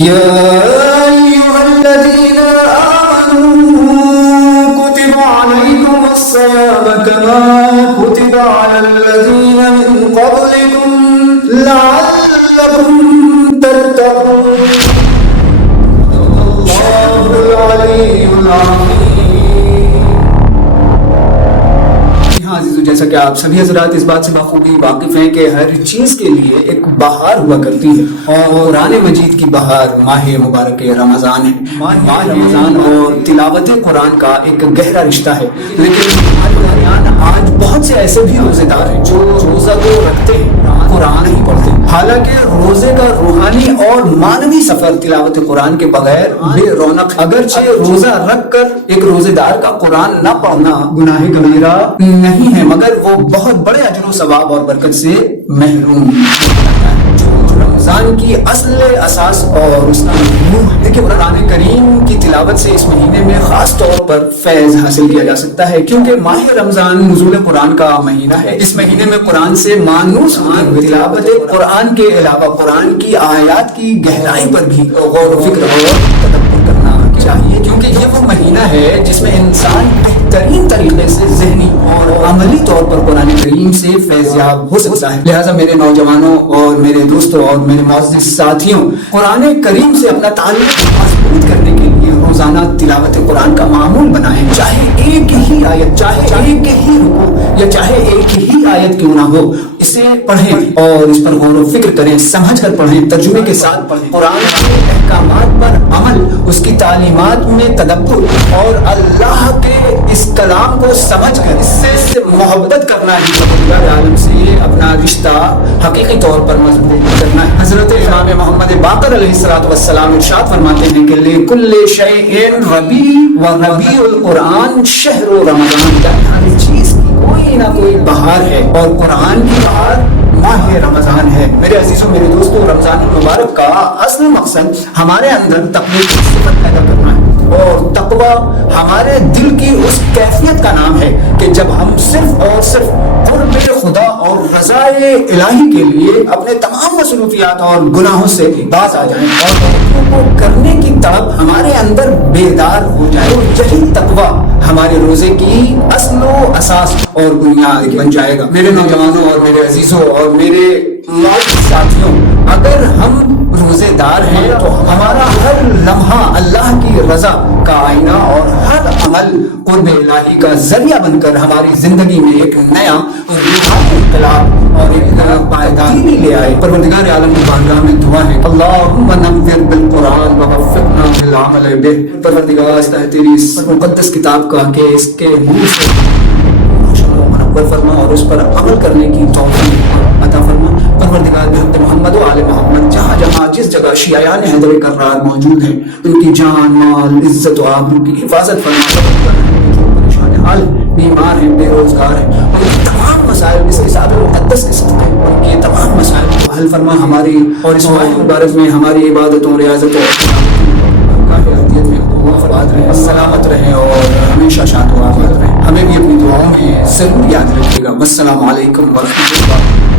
يا أيها الذين آمنوا كتب عليكم الصيام كما كتب على الذين من قبلكم لعلكم تتقون الله العلي العظيم. جیسا کہ آپ سبھی حضرات اس بات سے بخوبی واقف ہیں کہ ہر چیز کے لیے ایک بہار ہوا کرتی ہے، اور قرآن مجید کی بہار ماہ مبارک رمضان ہے. ماہ رمضان اور تلاوت قرآن کا ایک گہرا رشتہ ہے. لیکن ہمارے درمیان آج بہت سے ایسے بھی روزے دار ہیں جو روزہ تو رکھتے ہیں، قرآن نہیں پڑھتے. حالانکہ روزے کا روحانی اور معنوی سفر تلاوت قرآن کے بغیر بے رونق. اگرچہ روزہ رکھ کر ایک روزے دار کا قرآن نہ پڑھنا گناہ کبیرہ نہیں ہے، مگر وہ بہت بڑے اجر و ثواب اور برکت سے محروم. رمضان کی اصل اساس اور اس کا روح ہے کہ قرآن کریم کی تلاوت سے اس مہینے میں خاص طور پر فیض حاصل کیا جا سکتا ہے، کیونکہ ماہ رمضان نزول قرآن کا مہینہ ہے. اس مہینے میں قرآن سے مانوس تلاوت قرآن کے علاوہ قرآن کی آیات کی گہرائی پر بھی غور و فکر اور تدبر کرنا چاہیے، کیونکہ یہ وہ مہینہ ہے جس میں انسان بہترین طریقے سے ذہنی اور عملی طور پر قرآن کریم سے فیضیاب ہو سکتا ہے. لہٰذا میرے نوجوانوں اور میرے دوستوں اور میرے معزز ساتھیوں، قرآن کریم سے اپنا تعلق مضبوط کرنے کے لیے روزانہ تلاوت قرآن کا معمول بنائیں. چاہے ایک ہی آیت، چاہے ایک ہی رکوع یا چاہے ایک ہی آیت کیوں نہ ہو، اسے پڑھیں اور اس پر غور و فکر کریں، سمجھ کر پڑھیں، ترجمے کے ساتھ پڑھیں. قرآن کے احکامات پر عمل، اس کی تعلیمات میں تدبر اور اللہ کے اس کلام کو سمجھ کر اس سے محبت کرنا ہی پروردگار عالم سے اپنا رشتہ حقیقی طور پر مضبوط کرنا ہے. حضرت امام محمد باقر علیہ السلام ارشاد فرماتے ہیں کہ لِكُلِّ شَيْءٍ رَبِيعٌ وَرَبِيعُ الْقُرْآنِ شَهْرُ رَمَضَانِ. ہر چیز کی کوئی نہ کوئی بہار ہے اور قرآن کی بہار ماہ رمضان ہے. میرے عزیزوں، میرے دوستوں، رمضان المبارک کا اصل مقصد ہمارے اندر تقوی کی صفت پیدا کرنا ہے، اور تقوی ہمارے دل کی اس کیفیت کا نام ہے کہ جب ہم صرف اور صرف قرب خدا اور رضا الہی کے لیے اپنے تمام مصروفیات اور گناہوں سے باز آ جائیں اور نیکیوں کو کرنے کی طلب ہمارے اندر بیدار ہو جائے. یہی تقوی ہمارے روزے کی اصل و اساس اور بنیاد بن جائے گا. میرے نوجوانوں اور میرے عزیزوں اور میرے ساتھیوں، اگر ہم روزے دار ہیں تو ہمارا ہر لمحہ اللہ کی رضا کا آئینہ اور ہر عمل قرب الہی کا ذریعہ بن کر ہماری زندگی میں ایک نیا روحانی انقلاب اور ایک پائیداری لے آئے. پروردگار عالم کی بارگاہ میں دعا ہے، اللہم نور بالقرآن ووفقنا للعمل بہ. پروردگار ہے تیری اس مقدس کتاب کا کہ اس کے نور سے منور فرما اور اس پر عمل کرنے کی توفیق عطا فرما. پروردگار بحق محمد و آل محمد جہاں جہاں جس جگہ شیعان حیدر کرار موجود ہیں، ان کی جان، مال، عزت و آبرو کی حفاظت فرما. جو پریشان حال بیمار ہیں، بے روزگار ہیں، ان کی تمام مسائل اس کتاب مقدس کے صدقے ان کی تمام مسائل کو حل فرما. ہماری اور اس ماہ مبارک میں ہماری عبادتوں، ریاضتوں رہیں، سلامت رہیں اور ہمیشہ شاد و آباد رہیں. ہمیں بھی اپنی دعاؤں میں ضرور یاد رکھیے گا. والسلام علیکم ورحمۃ اللہ.